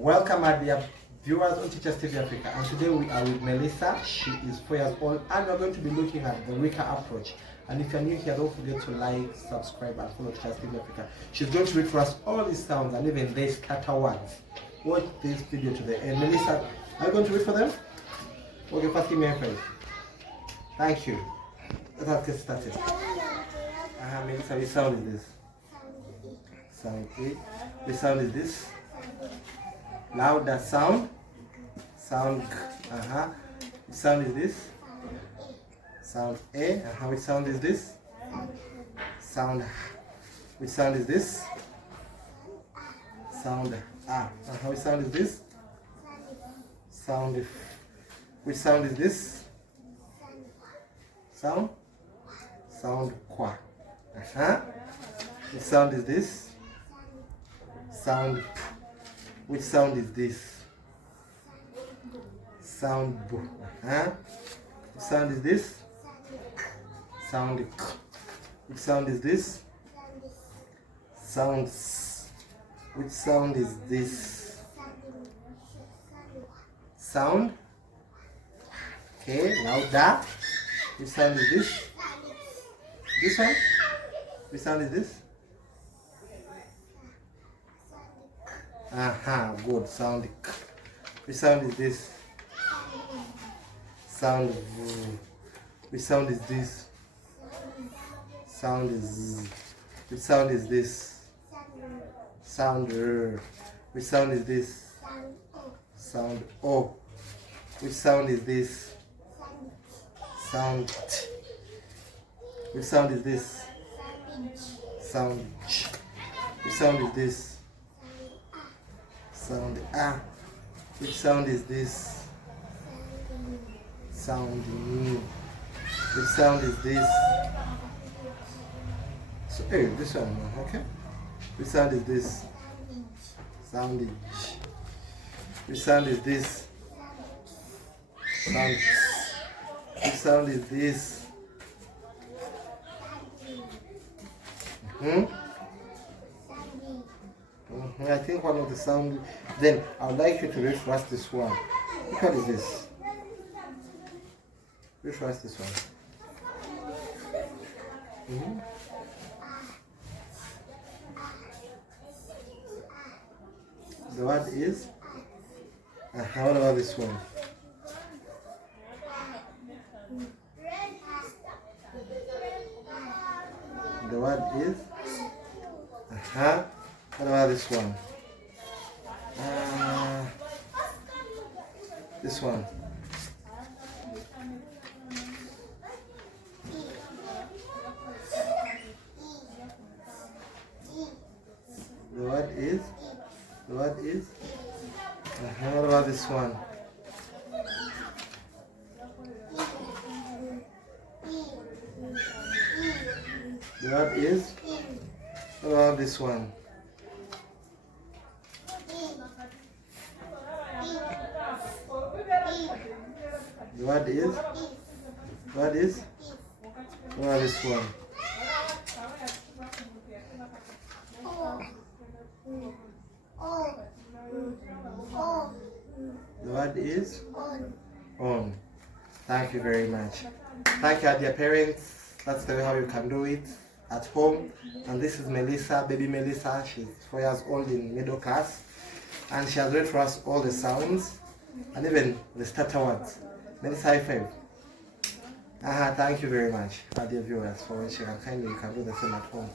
Welcome, my dear viewers on Teachers TV Africa, and today we are with Melissa. She is 4 years old, and we're going to be looking at the Rika approach. And if you're new here, don't forget to like, subscribe, and follow Teachers TV Africa. She's going to read for us all these sounds and even these scatter words. Watch this video to the end. Melissa, are you going to read for them? Okay, first give me a praise. Thank you. Let's get started. Melissa, which sound is this? Sound A. Which sound is this? Louder sound. Sound G. Which sound is this? Sound A. Which sound is this? Sound H. Which sound is this? Sound A. Which sound is this? Sound F. Which sound is this? Sound? Sound Kwa. Which sound is this? Sound P. Which sound is this? Sound B. Which sound is this? Sound K. Which sound is this? Sound S. Which sound is this? Sound? Okay, now da. Which sound is this? This one? Which sound is this? Good. Sound K. Which sound is this? Sound V. Which sound is this? Sound Z. Which sound is this? Sound R. Which sound is this? Sound O. Which sound is this? Sound T. Which sound is this? Sound Ch. Which sound is this? Sound A. Which sound is this? Sound N. Which sound is this? So, hey, this one, okay? Which sound is this? Sound H. Which sound is this? Sound S. Which sound is this? I think one of the sound. Then I would like you to read for us this one. Which one is this? Read for us this one. The word is. What about this one? The word is. What about this one? This one. The word is. The word is. What about this one? The word is. What about this one? The word is. What is? What about this one? The word is on. Thank you very much. Thank you, dear parents. That's the way how you can do it at home. And this is Melissa, baby Melissa. She's 4 years old in middle class, and she has read for us all the sounds and even the starter words. Melissa, high five. Thank you very much, dear viewers, for watching, and kindly you can do the same at home.